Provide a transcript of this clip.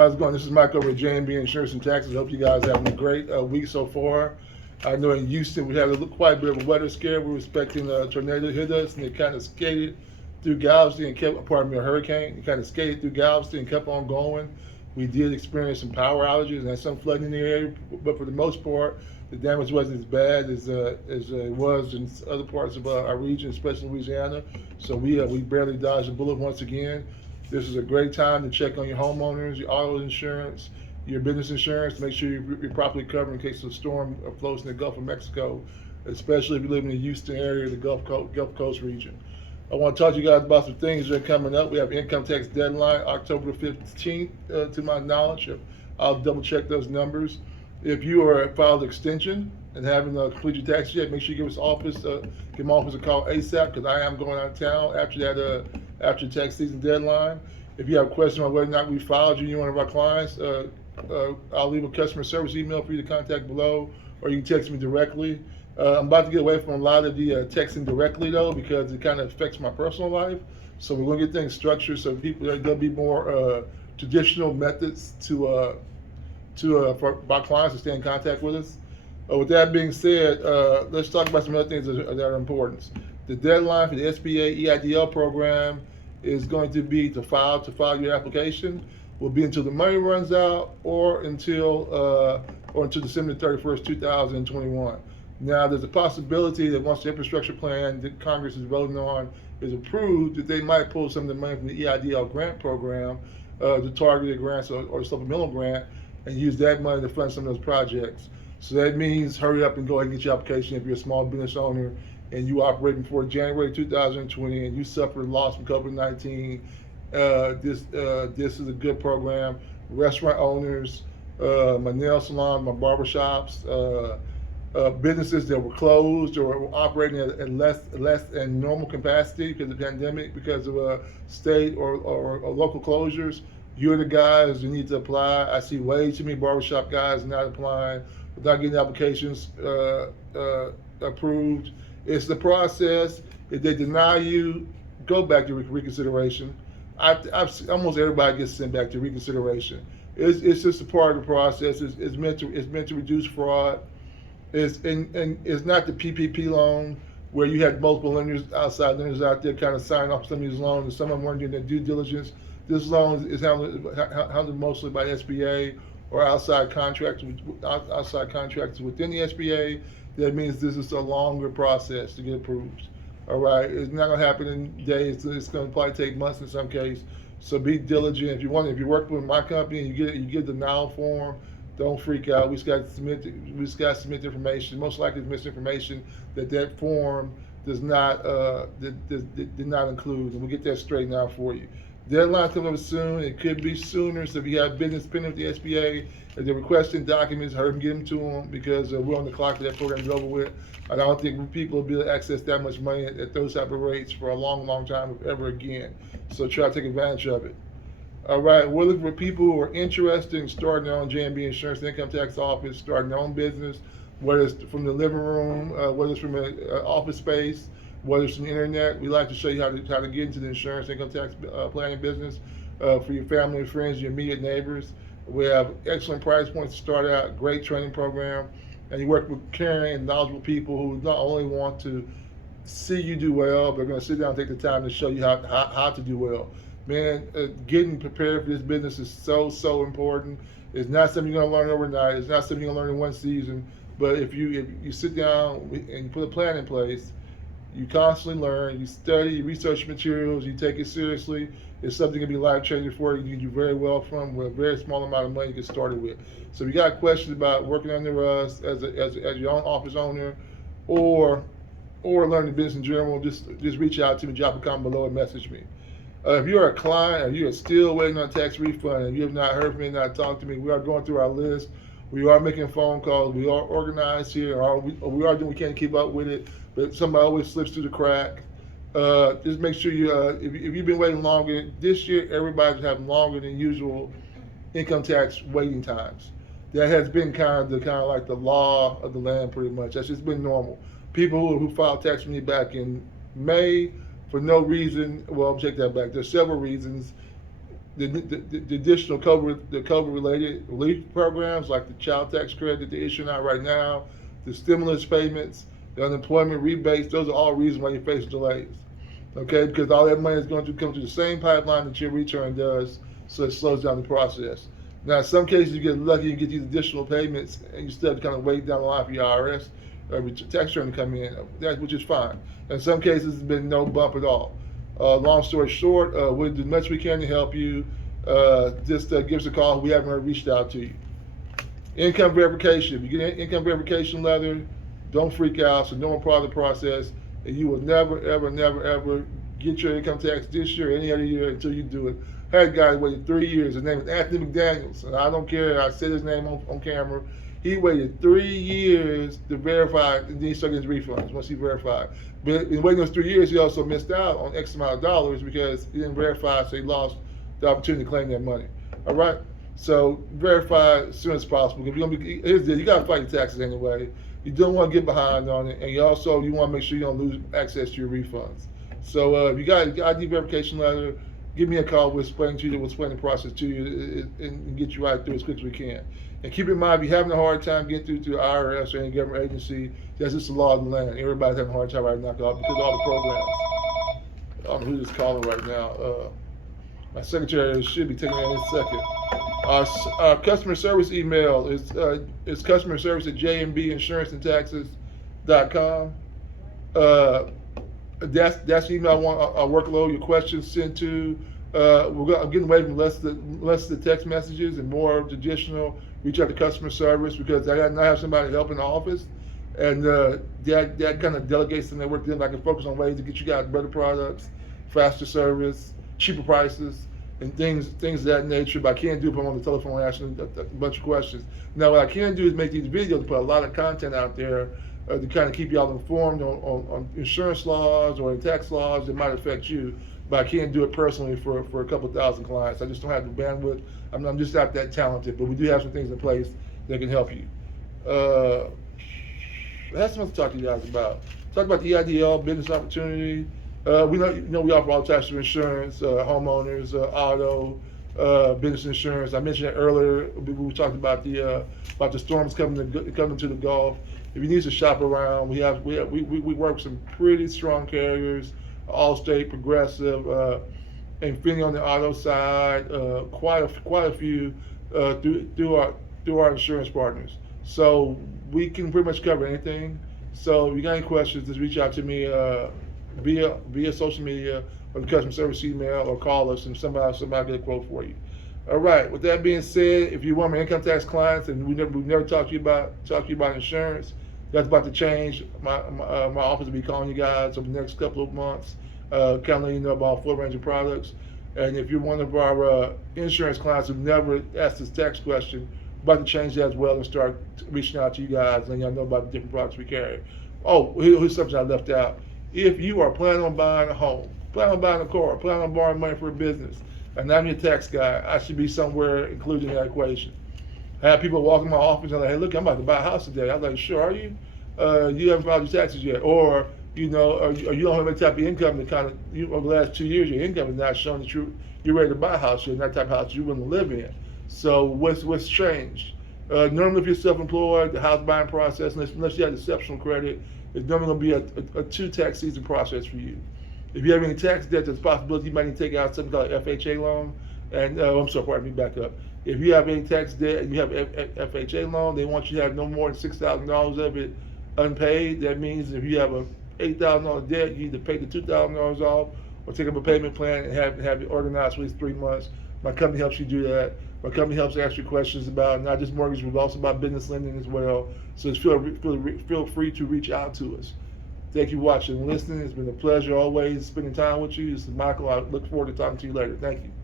How's it going? This is Mike over at J&B Insurance and Taxes. Hope you guys having a great week so far. I know in Houston we had quite a bit of a weather scare. We were expecting a tornado to hit us, and it kind of skated through Galveston and kept, pardon me, a hurricane. It kind of skated through Galveston and kept on going. We did experience some power outages and some flooding in the area, but for the most part, the damage wasn't as bad as it was in other parts of our region, especially Louisiana. So we barely dodged a bullet once again. This is a great time to check on your homeowners, your auto insurance, your business insurance, to make sure you're properly covered in case of a storm flows in the Gulf of Mexico, especially if you live in the Houston area, the Gulf Coast region. I want to talk to you guys about some things that are coming up. We have income tax deadline, October 15th, to my knowledge. I'll double check those numbers. If you are filed extension and haven't completed your tax yet, make sure you give my office a call ASAP, because I am going out of town after the tax season deadline. If you have a question on whether or not we filed you, one of our clients, I'll leave a customer service email for you to contact below, or you can text me directly. I'm about to get away from a lot of the texting directly though, because it kind of affects my personal life. So we're going to get things structured so there'll be more traditional methods for our clients to stay in contact with us. With that being said, let's talk about some other things that are important. The deadline for the SBA EIDL program is going to be to file your application will be until the money runs out, or until December 31st, 2021. Now, there's a possibility that once the infrastructure plan that Congress is voting on is approved, that they might pull some of the money from the EIDL grant program, the targeted grants or supplemental grant, and use that money to fund some of those projects. So that means hurry up and go ahead and get your application if you're a small business owner and you operate before January 2020 and you suffered loss from COVID-19. This is a good program. Restaurant owners, my nail salon, my barber shops, businesses that were closed or were operating at less than normal capacity because of the pandemic, because of state or local closures. You're the guys who need to apply. I see way too many barbershop guys not applying, without getting applications approved. It's the process. If they deny you, go back to reconsideration. Almost everybody gets sent back to reconsideration. It's just a part of the process. It's meant to reduce fraud. It's not the PPP loan where you had multiple outside lenders out there kind of signing off some of these loans, and some of them weren't doing their due diligence. This loan is handled mostly by SBA or outside contractors within the SBA. That means this is a longer process to get approved. All right, it's not going to happen in days. It's going to probably take months in some case. So be diligent. If you work with my company and you get the denial form, don't freak out. We just got to submit information. Most likely, it's misinformation that form did not include, and we'll get that straightened out for you. Deadline coming up soon. It could be sooner. So if you have business pending with the SBA, if they're requesting documents, hurry and get them to them, because we're on the clock to that program is over with. And I don't think people will be able to access that much money at those type of rates for a long, long time, if ever again. So try to take advantage of it. All right, we're looking for people who are interested in starting their own J&B Insurance and Income Tax office, starting their own business, whether it's from the living room, whether it's from an office space, whether it's from the internet. We like to show you how to get into the insurance income tax planning business for your family and friends, your immediate neighbors. We have excellent price points to start out, great training program, and you work with caring and knowledgeable people who not only want to see you do well, but they're going to sit down and take the time to show you how to do well. Man, getting prepared for this business is so important. It's not something you're going to learn overnight. It's not something you're going to learn in one season. But if you sit down and you put a plan in place, you constantly learn, you study, you research materials, you take it seriously, it's something that can be life-changing for you. You can do very well from with a very small amount of money to get started with. So if you got questions about working under us as your own office owner, or learning business in general, just reach out to me, drop a comment below, and message me. If you're a client and you are still waiting on a tax refund and you have not heard from me, not talked to me, we are going through our list. We are making phone calls. We are organized here. We are doing we can't keep up with it, but somebody always slips through the crack. Just make sure if you've been waiting longer, this year everybody's having longer than usual income tax waiting times. That has been kind of like the law of the land, pretty much. That's just been normal. People who filed tax with me back in May for no reason, well, I'll take that back. There's several reasons. the additional COVID-related relief programs like the child tax credit that they're issuing out right now, the stimulus payments, the unemployment rebates, those are all reasons why you face delays. Okay, because all that money is going to come through the same pipeline that your return does, so it slows down the process. Now, in some cases, you get lucky and get these additional payments, and you still have to kind of wait down the line for your IRS tax return to come in, which is fine. In some cases, there's been no bump at all. Long story short, we'll do as much we can to help you. Just give us a call. We haven't already reached out to you. Income verification. If you get an income verification letter, don't freak out. It's a normal part of the process, and you will never, ever get your income tax this year or any other year until you do it. I had a guy who waited 3 years. His name is Anthony McDaniels, and I don't care. I said his name on camera. He waited 3 years to verify, and then he started his refunds once he verified. But in waiting those 3 years, he also missed out on X amount of dollars because he didn't verify, so he lost the opportunity to claim that money. All right? So verify as soon as possible. If you're gonna be, here's the deal, you gotta fight your taxes anyway. You don't want to get behind on it, and you want to make sure you don't lose access to your refunds. So if you got an ID verification letter, give me a call. We'll explain to you. We'll explain the process to you and get you right through as quick as we can. And keep in mind, if you're having a hard time getting through the IRS or any government agency, that's just the law of the land. Everybody's having a hard time right now because of all the programs. I don't know who's calling right now. My secretary should be taking that in a second. Our customer service email is customer service at jmbinsuranceandtaxes.com. That's the email I want our workload, your questions sent to. I'm getting away from less of the text messages and more of traditional reach out to customer service, because I got to have somebody help in the office, and that kind of delegates some of their work to them. I can focus on ways to get you guys better products, faster service, cheaper prices, and things of that nature. But I can't do it if I'm on the telephone asking a bunch of questions. Now, what I can do is make these videos, put a lot of content out there to kind of keep y'all informed on insurance laws or tax laws that might affect you. But I can't do it personally for a couple thousand clients. I just don't have the bandwidth. I'm just not that talented. But we do have some things in place that can help you. That's what to talk to you guys about. Talk about the EIDL, business opportunity. We know we offer all types of insurance, homeowners, auto, business insurance. I mentioned it earlier. We talked about the storms coming to the Gulf. If you need to shop around, we work with some pretty strong carriers, Allstate, Progressive, Infinity on the auto side, quite a few through our insurance partners. So we can pretty much cover anything. So if you got any questions, just reach out to me via social media or the customer service email, or call us and somebody get a quote for you. All right. With that being said, if you want my income tax clients and we've never talked to you about insurance, that's about to change. My office will be calling you guys over the next couple of months, kind of letting you know about a full range of products. And if you're one of our insurance clients who've never asked this tax question, we're about to change that as well and start reaching out to you guys and letting y'all know about the different products we carry. Oh, here's something I left out. If you are planning on buying a home, planning on buying a car, planning on borrowing money for a business, and I'm your tax guy, I should be somewhere included in that equation. I have people walk in my office and like, hey, look, I'm about to buy a house today. I'm like, sure, are you? You haven't filed your taxes yet, or you don't have any type of income that over the last 2 years, your income is not showing that you're ready to buy a house. You're not that type of house you want to live in. So what's changed? Normally, if you're self-employed, the house buying process, unless you have exceptional credit, it's normally going to be a 2 tax season process for you. If you have any tax debt, there's a possibility you might need to take out something called an FHA loan. And I'm sorry, pardon me, back up. If you have any tax debt and you have FHA loan, they want you to have no more than $6,000 of it unpaid. That means if you have a $8,000 debt, you either pay the $2,000 off or take up a payment plan and have it organized for at least 3 months. My company helps you do that. My company helps ask you questions about not just mortgage, but also about business lending as well. So feel free to reach out to us. Thank you for watching and listening. It's been a pleasure always spending time with you. This is Michael. I look forward to talking to you later. Thank you.